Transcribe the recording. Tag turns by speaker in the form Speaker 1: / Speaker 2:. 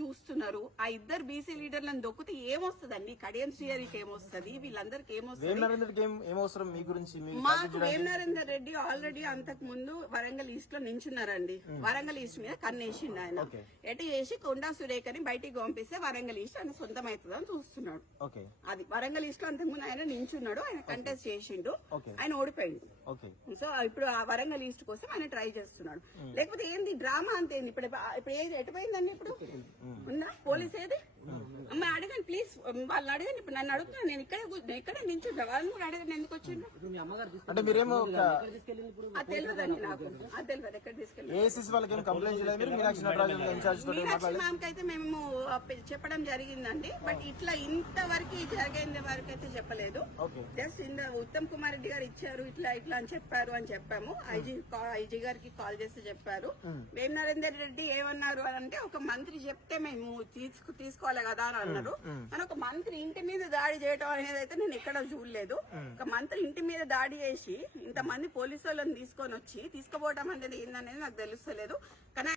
Speaker 1: చూస్తున్నారు. ఆ ఇద్దరు బీసీ లీడర్లను దొక్కితే ఏమొస్తుందండి? కడియం శ్రీహరికి ఏమొస్తుంది? వీళ్ళందరికి ఏమొస్తుంది? మాకు వేం నరేందర్ రెడ్డి ఆల్రెడీ అంతకు ముందు వరంగల్ ఈస్ట్లో నించున్నారండి వరంగల్ ఈస్ట్ మీద కన్నేసిండు ఆయన. ఎటు చేసి కొండా సురేఖని బయటికి పంపిస్తే వరంగల్ ఈస్ట్ ఆయన సొంతం అవుతుందని చూస్తున్నాడు అది వరంగల్ ఈస్ట్లో అంతకు ముందు ఆయన నించున్నాడు. ఆయన కంటెస్ట్ చేసిండు. ఆయన ఓడిపోయిండు. సో ఇప్పుడు ఆ వరంగల్ ఈస్ట్ కోసం ఆయన ట్రై చేస్తున్నాడు. లేకపోతే ఏంది డ్రామా అంతే ఏంది? ఇప్పుడు ఇప్పుడు ఏది ఎటుపోయిందండి ఇప్పుడు? ఉందా? పోలీస్ ఏది? అమ్మ అడగండి ప్లీజ్ వాళ్ళని అడగండి. ఇప్పుడు నన్ను అడుగుతున్నాను నేను ఇక్కడే నేను ఇక్కడే నించుంటా వాళ్ళని కూడా అడగండి ఎందుకు వచ్చిండు
Speaker 2: అంటే మీరేమో ఒక
Speaker 1: అది తెలియదండి నాకు. అది తెలియదు ఎక్కడ తీసుకెళ్ళి
Speaker 2: మీనాక్షి
Speaker 1: మ్యామ్కి అయితే మేము చెప్పడం జరిగిందండి. బట్ ఇట్లా ఇంతవరకు జరిగేంత వరకు అయితే చెప్పలేదు. జస్ట్ ఇంద ఉత్తమ్ కుమార్ రెడ్డి గారు ఇచ్చారు ఇట్లా ఇట్లా అని చెప్పారు అని చెప్పాము. ఐజీ ఐజీ గారికి కాల్ చేసి చెప్పారు. వేం నరేందర్ రెడ్డి ఏమన్నారు అని అంటే ఒక మంత్రి చెప్తే మేము తీసుకు తీసుకోవాలి కదా అని అన్నారు. కానీ ఒక మంత్రి ఇంటి మీద దాడి చేయడం అనేది అయితే నేను ఎక్కడ చూడలేదు. ఒక మంత్రి ఇంటి మీద దాడి చేసి ఇంతమంది పోలీసు వాళ్ళని తీసుకొని వచ్చి తీసుకుపోవడం అనేది ఏందనేది నాకు తెలుస్తలేదు. కానీ